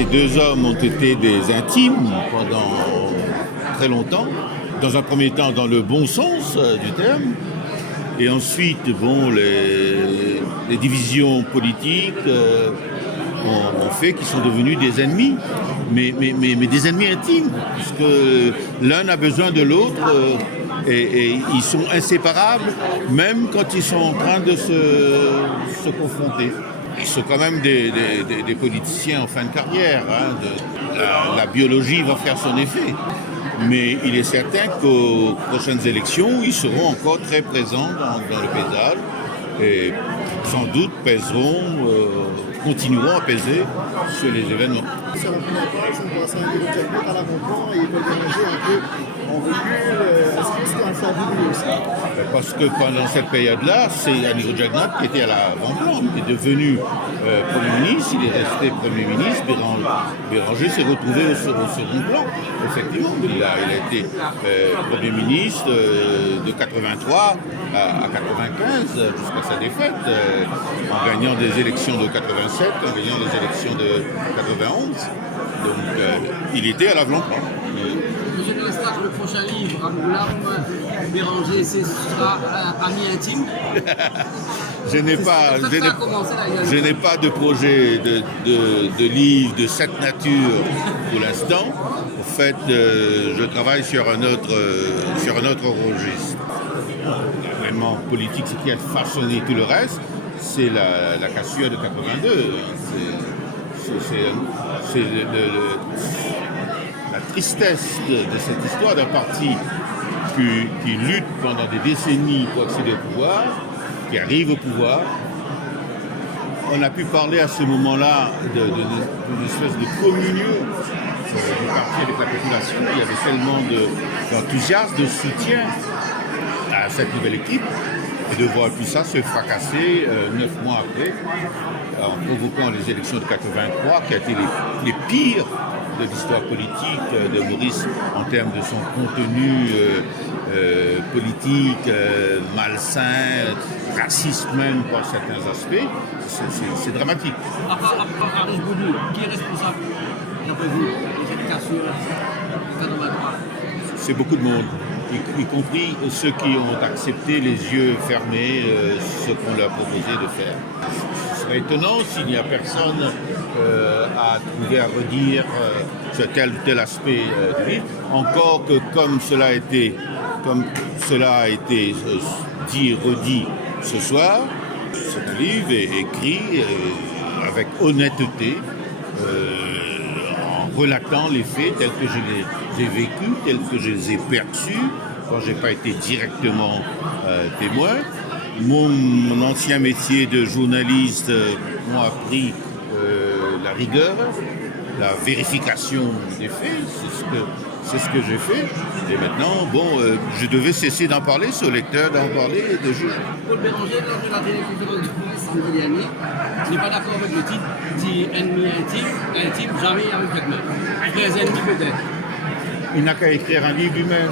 ces deux hommes ont été des intimes pendant très longtemps. Dans un premier temps, dans le bon sens du terme. Et ensuite, bon, les divisions politiques ont fait qu'ils sont devenus des ennemis, mais des ennemis intimes, puisque l'un a besoin de l'autre et ils sont inséparables, même quand ils sont en train de se confronter. Ils sont quand même des politiciens en fin de carrière. La biologie va faire son effet. Mais il est certain qu'aux prochaines élections, ils seront encore très présents dans le paysage et sans doute continueront à peser sur les événements. Sur la première page, on passe à un dialogue à l'avant-plan et Paul Béranger un peu en recul. Est-ce que c'était un choix voulu aussi? Parce que pendant cette période-là, c'est Annie Jagnat qui était à l'avant-plan. Il est devenu Premier ministre, il est resté Premier ministre. Béranger s'est retrouvé au second plan. Effectivement, il a été Premier ministre de 83 à 95 jusqu'à sa défaite, en gagnant des élections de 87, en gagnant les élections de 91. Donc il était à l'avant-plan. Monsieur Lestat, le prochain livre, Amour larmes, Béranger, ce sera ami intime. Je n'ai pas de projet de livre de cette nature pour l'instant. En fait, je travaille sur un autre registre. L'événement politique, ce qui a façonné tout le reste, c'est la cassure de 82. C'est la tristesse de cette histoire d'un parti qui lutte pendant des décennies pour accéder au pouvoir, qui arrive au pouvoir. On a pu parler à ce moment-là d'une espèce de communion du parti avec la population. Il y avait tellement d'enthousiasme, de soutien à cette nouvelle équipe. Et de voir tout ça se fracasser 9 mois après, en provoquant les élections de 83, qui a été les pires de l'histoire politique de Maurice en termes de son contenu politique, malsain, raciste même par certains aspects. C'est dramatique. À part Arish Boudou, qui est responsable, d'après vous, de cette cassure en 83? C'est beaucoup de monde, y compris ceux qui ont accepté les yeux fermés ce qu'on leur proposait de faire. Ce serait étonnant s'il n'y a personne à trouver à redire sur tel ou tel aspect du livre. Encore que comme cela a été dit et redit ce soir, ce livre est écrit avec honnêteté, en relatant les faits tels que je les ai vécus, tels que je les ai perçus, quand je n'ai pas été directement témoin. Mon ancien métier de journaliste m'a appris la rigueur, la vérification des faits, c'est ce que j'ai fait. Et maintenant, je devais cesser d'en parler, ce lecteur d'en parler et de juger. Paul Béranger, lors de la téléconférence de presse samedi dernier, je n'ai pas d'accord avec le titre, dit ennemi intime, jamais avec quelqu'un. Vrais ennemis peut-être. Il n'a qu'à écrire un livre lui-même.